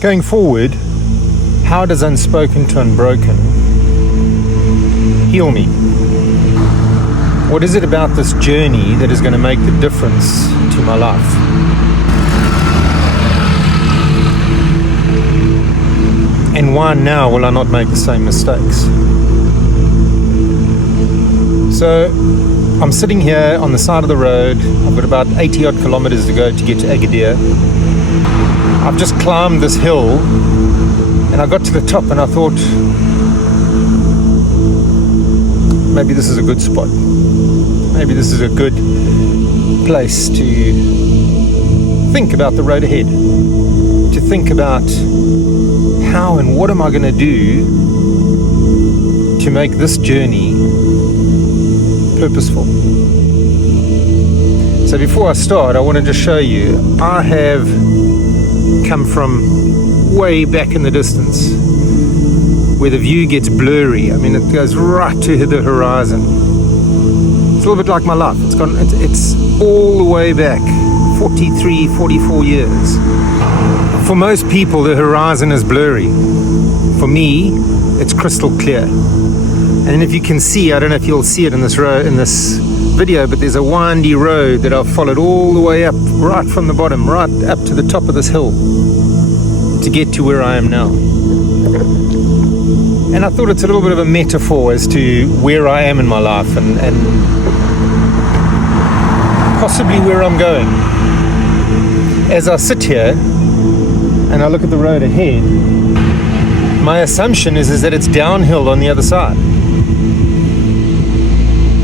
Going forward, how does unspoken to unbroken heal me? What is it about this journey that is going to make the difference to my life? And why now will I not make the same mistakes? So I'm sitting here on the side of the road. I've got about 80 odd kilometers to go to get to Agadir. I've just climbed this hill and I got to the top and I thought, maybe this is a good spot. Maybe this is a good place to think about the road ahead. To think about how and what am I going to do to make this journey purposeful. So before I start, I want to just show you, I have come from way back in the distance where the view gets blurry. I mean, it goes right to the horizon. It's a little bit like my life. It's all the way back 43, 44 years. For most people, the horizon is blurry. For me, it's crystal clear. And if you can see, I don't know if you'll see it in this video, but there's a windy road that I've followed all the way up, right from the bottom, right up to the top of this hill to get to where I am now. And I thought it's a little bit of a metaphor as to where I am in my life and possibly where I'm going. As I sit here and I look at the road ahead, my assumption is that it's downhill on the other side.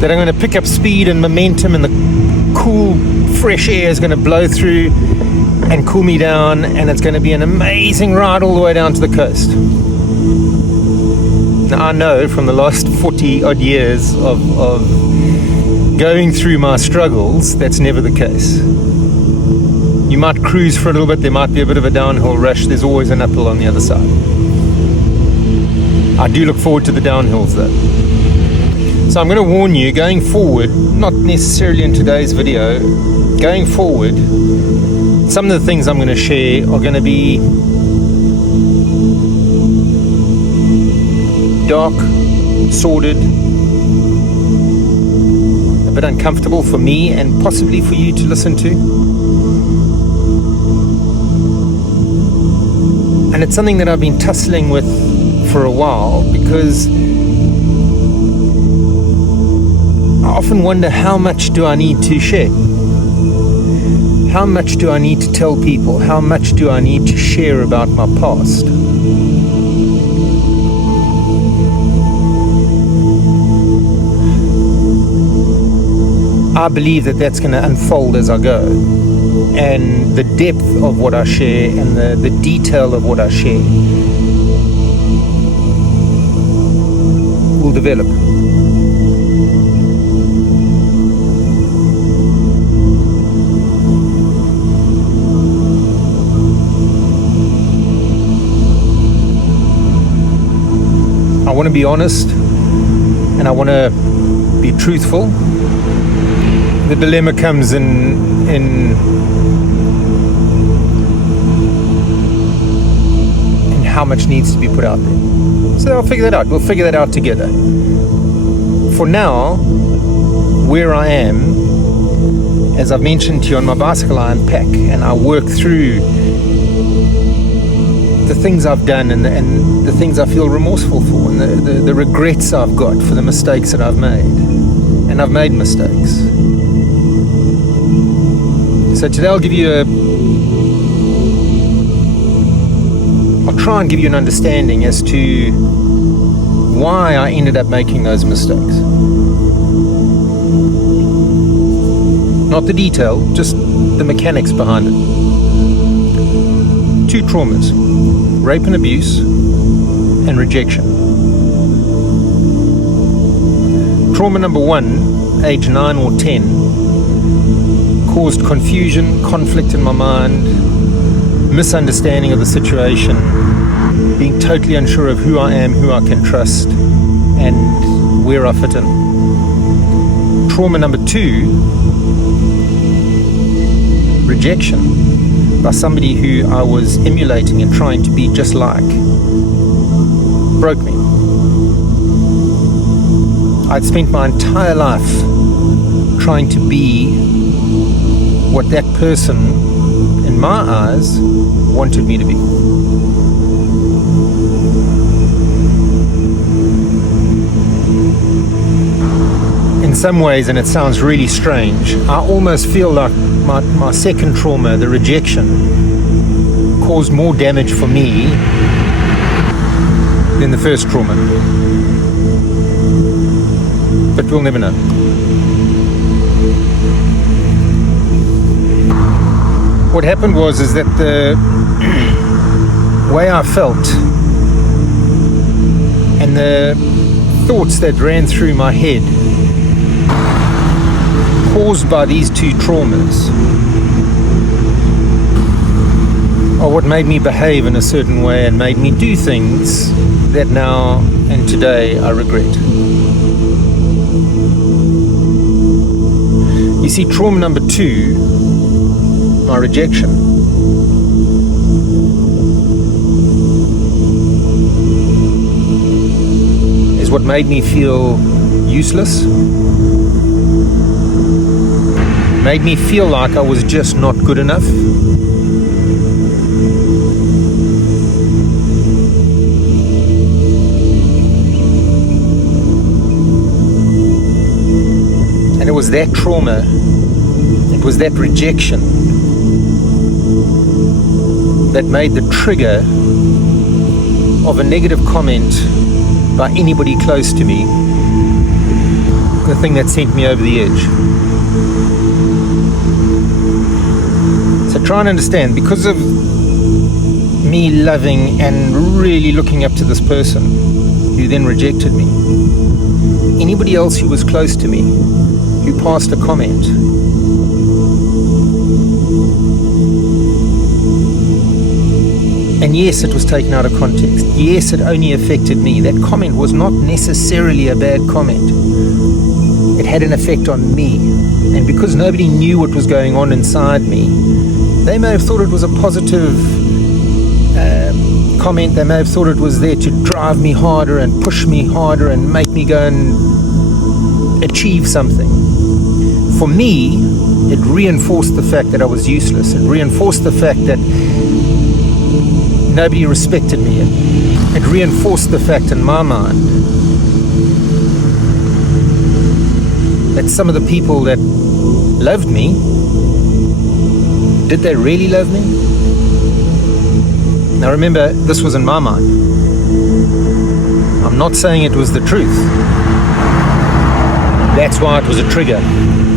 That I'm going to pick up speed and momentum and the cool, fresh air is going to blow through and cool me down, and it's going to be an amazing ride all the way down to the coast. Now, I know from the last 40 odd years of going through my struggles, that's never the case. You might cruise for a little bit, there might be a bit of a downhill rush, there's always an uphill on the other side. I do look forward to the downhills though. So I'm going to warn you, going forward, not necessarily in today's video, going forward, some of the things I'm going to share are going to be dark, sordid, a bit uncomfortable for me and possibly for you to listen to. And it's something that I've been tussling with for a while, because I often wonder, how much do I need to share? How much do I need to tell people? How much do I need to share about my past? I believe that that's going to unfold as I go. And the depth of what I share and the detail of what I share will develop. I want to be honest and I want to be truthful. The dilemma comes in how much needs to be put out there. So I'll figure that out. We'll figure that out together. For now, where I am, as I've mentioned to you, on my bicycle I unpack and I work through the things I've done and the things I feel remorseful for, and the regrets I've got for the mistakes that I've made. And I've made mistakes. So today I'll try and give you an understanding as to why I ended up making those mistakes. Not the detail, just the mechanics behind it. 2 traumas: rape and abuse, and rejection. Trauma number 1, age 9 or 10, caused confusion, conflict in my mind, misunderstanding of the situation, being totally unsure of who I am, who I can trust, and where I fit in. Trauma number 2, rejection, by somebody who I was emulating and trying to be just like broke me. I'd spent my entire life trying to be what that person, in my eyes, wanted me to be. In some ways, and it sounds really strange, I almost feel like my second trauma, the rejection, caused more damage for me than the first trauma. But we'll never know. What happened was that the way I felt and the thoughts that ran through my head caused by these two traumas are what made me behave in a certain way and made me do things that now and today I regret. You see, trauma number 2, my rejection, is what made me feel useless, made me feel like I was just not good enough. And it was that trauma, it was that rejection that made the trigger of a negative comment by anybody close to me the thing that sent me over the edge. So try and understand, because of me loving and really looking up to this person who then rejected me, anybody else who was close to me who passed a comment, and yes, it was taken out of context, yes, it only affected me, that comment was not necessarily a bad comment. It had an effect on me, and because nobody knew what was going on inside me, they may have thought it was a positive comment. They may have thought it was there to drive me harder and push me harder and make me go and achieve something. For me, it reinforced the fact that I was useless. It reinforced the fact that nobody respected me. It reinforced the fact in my mind that some of the people that loved me, did they really love me? Now remember, this was in my mind. I'm not saying it was the truth. That's why it was a trigger.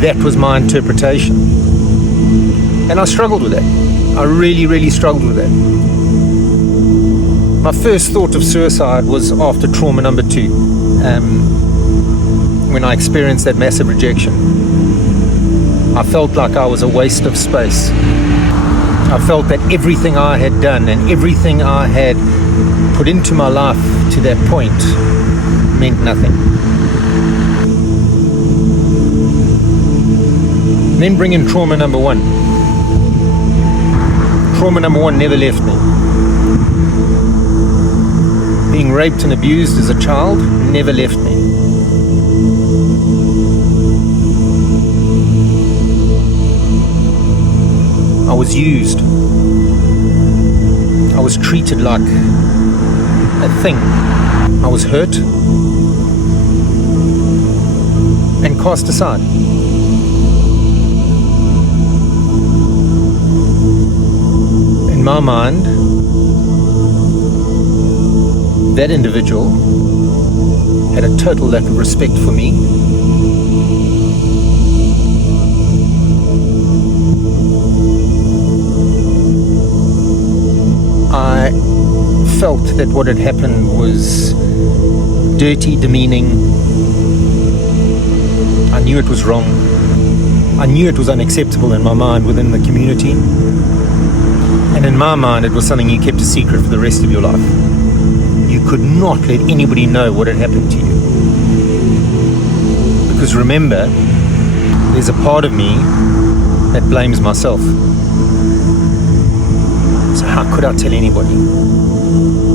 That was my interpretation. And I struggled with that. I really, really struggled with that. My first thought of suicide was after trauma number 2. When I experienced that massive rejection. I felt like I was a waste of space. I felt that everything I had done and everything I had put into my life to that point meant nothing. Then bring in trauma number 1. Trauma number 1 never left me. Being raped and abused as a child never left me. I was used. I was treated like a thing. I was hurt and cast aside. In my mind, that individual had a total lack of respect for me. I felt that what had happened was dirty, demeaning. I knew it was wrong. I knew it was unacceptable in my mind within the community. And in my mind, it was something you kept a secret for the rest of your life. You could not let anybody know what had happened to you. Because remember, there's a part of me that blames myself. how could I tell anybody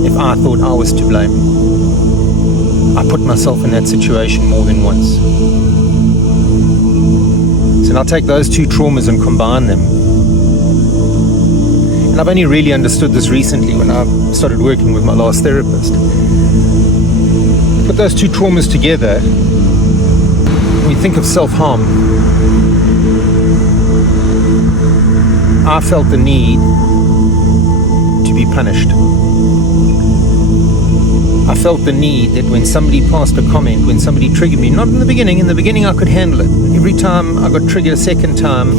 if I thought I was to blame? I put myself in that situation more than once. So now take those two traumas and combine them. And I've only really understood this recently when I started working with my last therapist. Put those two traumas together, when you think of self-harm, I felt the need to be punished. I felt the need that when somebody passed a comment, when somebody triggered me, not in the beginning I could handle it. Every time I got triggered a second time,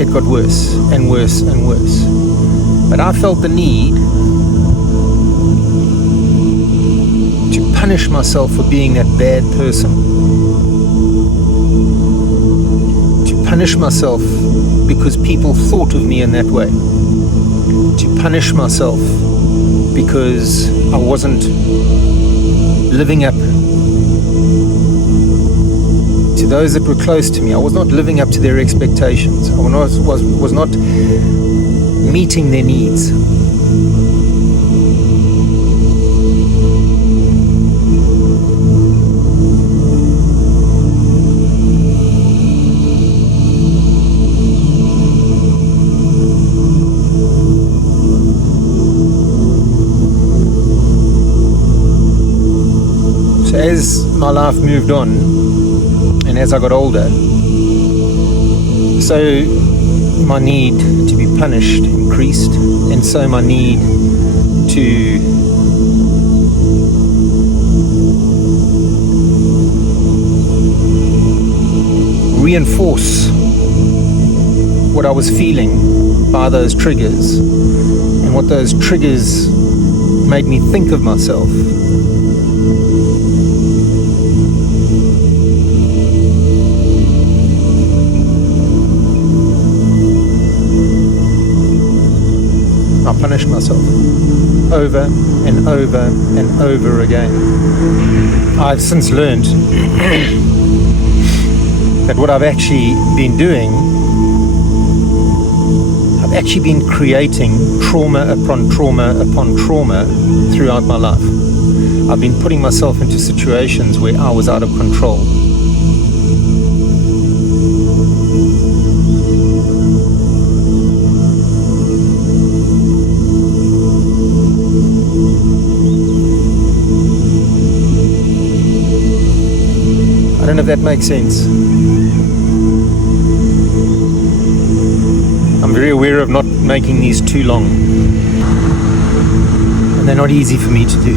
it got worse and worse and worse. But I felt the need to punish myself for being that bad person. To punish myself because people thought of me in that way. To punish myself because I wasn't living up to those that were close to me. I was not living up to their expectations. I was not meeting their needs. So as my life moved on and as I got older, so my need to be punished increased, and so my need to reinforce what I was feeling by those triggers and what those triggers made me think of myself. I punished myself over and over and over again. I've since learned that what I've actually been doing, I've actually been creating trauma upon trauma upon trauma throughout my life. I've been putting myself into situations where I was out of control. I don't know if that makes sense. I'm very aware of not making these too long, and they're not easy for me to do.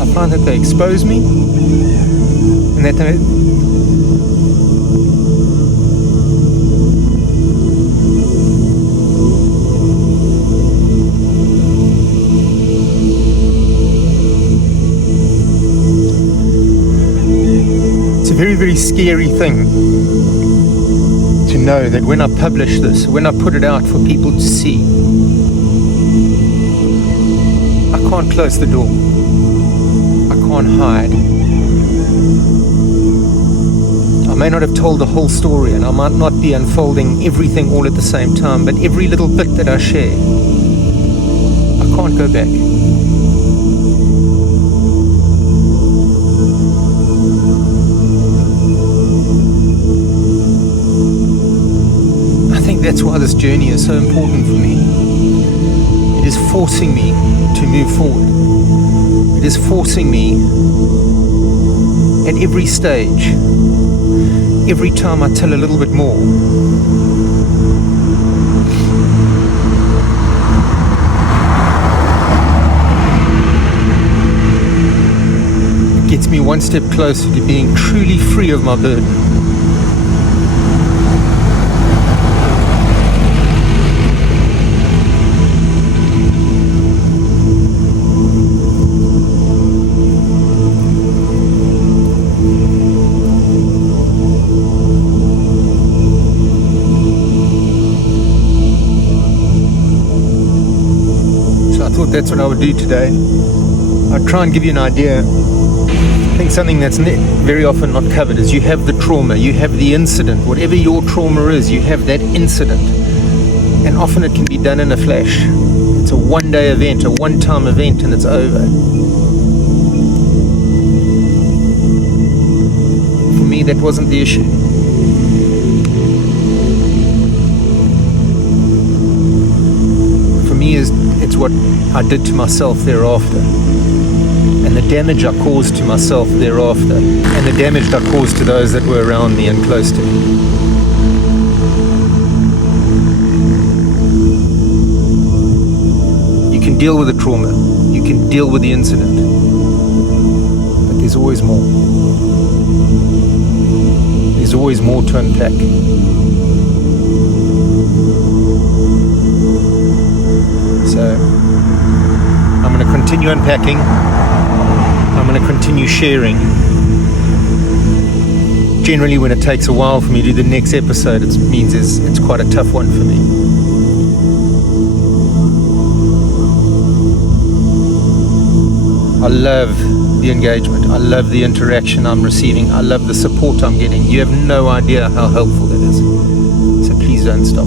I find that they expose me, and that they it's a very, very scary thing to know that when I publish this, when I put it out for people to see, I can't close the door. I can't hide. I may not have told the whole story, and I might not be unfolding everything all at the same time, but every little bit that I share, I can't go back. I think that's why this journey is so important for me. It is forcing me to move forward. It is forcing me at every stage, every time I tell a little bit more, it gets me one step closer to being truly free of my burden. thought that's what I would do today. I'd try and give you an idea. I think something that's very often not covered is you have the trauma, you have the incident. Whatever your trauma is, you have that incident. And often it can be done in a flash. It's a one-day event, a one-time event, and it's over. For me, that wasn't the issue. For me, it's what I did to myself thereafter. And the damage I caused to myself thereafter. And the damage I caused to those that were around me and close to me. You can deal with the trauma. You can deal with the incident. But there's always more. There's always more to unpack. So, I'm going to continue unpacking. I'm going to continue sharing. Generally, when it takes a while for me to do the next episode, it means it's quite a tough one for me. I love the engagement. I love the interaction I'm receiving. I love the support I'm getting. You have no idea how helpful that is. So please don't stop.